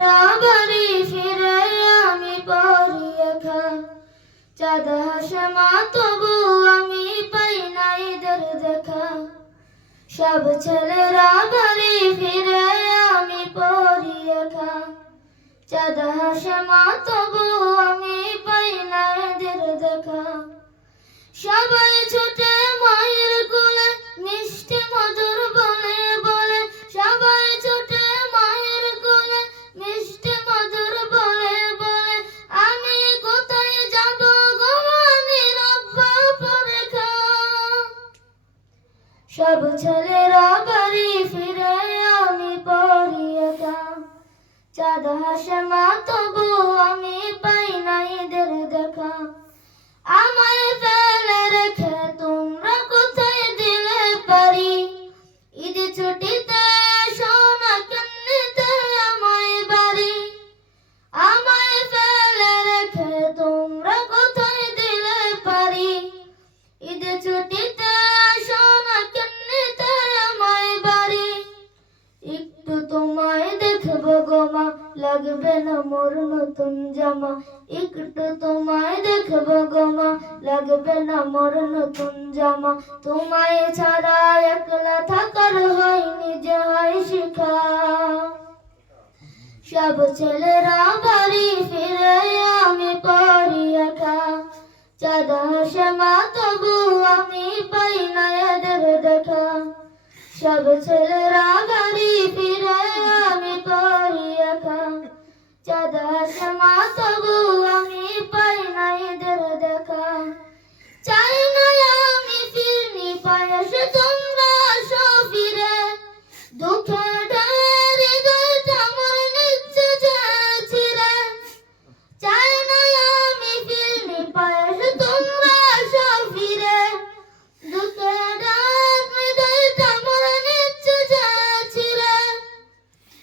বাড়ি ফিরে আমি পড়ি একা, চাঁদ হাসে মা তবু আমি পাই না ঈদের দেখা। সব ছেলেরা বাড়ি ফিরে আমি পড়ি একা, চাঁদ হাসে মা তবু আমি পাই না ঈদের দেখা। সবাই ছুটে মায়ের কোলে মিষ্টি মধুর বলে বলে, সবাই ছুটে মায়ের কোলে মিষ্টি মধুর বলে বলে, আমি কোথায় যাব গো নীরব পরেখা। সব ছেলেরা বাড়ি ফিরে আমি পড়ি একা, চাঁদ হাসে মা তবু আমি পাই না ঈদের দেখা। আমায় ফেলে রেখে তোমরা কোথায় দিলে পারি, ঈদ ছুটিতে সোনা কিনতে আমায় বাড়ি। আমায় ফেলে রেখে তোমরা কোথায় দিলে পারি, ঈদ ছুটিতে সোনা কিনতে আমায় বাড়ি। একটু তোমায় দেখবো গো মা, লাগবে না মোর নতুন জামা। একটু তোমায় দেখবো গো মা, লাগবে না মোর নতুন জামা। তোমায় ছাড়া একলা থাকার হয়নি যে হয় শিখা। সব ছেলেরা বাড়ি ফিরে আমি পড়ি একা, চাঁদ হাসে মা তবু আমি পাই না এদের দেখা। সব ছেলেরা বাড়ি ফিরে আমি পড়ি একা, চাঁদ হাসে মা তবু আমি পাই না ঈদের দেখা। চাই না আমি ফিরনি পায়েস তোমরা আসো ফিরে, দুঃখের হৃদয়টা আমার নিচ্ছে যে ছিঁড়ে। চাই না আমি ফিরনি পায়েস তোমরা আসো ফিরে, দুঃখের হৃদয়টা আমার নিচ্ছে যে ছিঁড়ে।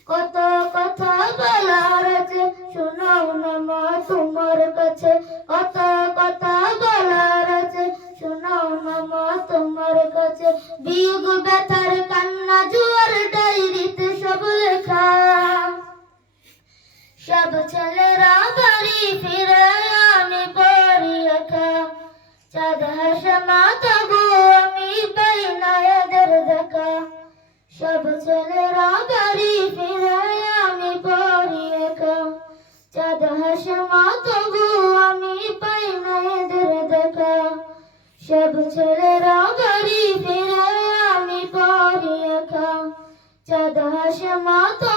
কত কথা বলার আছে শোনাও না মা তোমার কাছে, কত কথা বলার আছে শোনাও না মা তোমার কাছে। বিয়োগ ব্যথার কান্না জোয়ার ডায়েরিতে সব লেখা। সব ছেলেরা বাড়ি ফিরে আমি পড়ি একা, চাঁদ হাসে মা তবু আমি পাই না এদের দেখা। সব ছেলেরা বাড়ি ফিরে আমি পড়ি একা, চাঁদ হাসে মা তবু আমি পাই না এদের দেখা। সব ছেলেরা বাড়ি ফিরে আমি পড়ি একা, চাঁদ হাসে মা তবু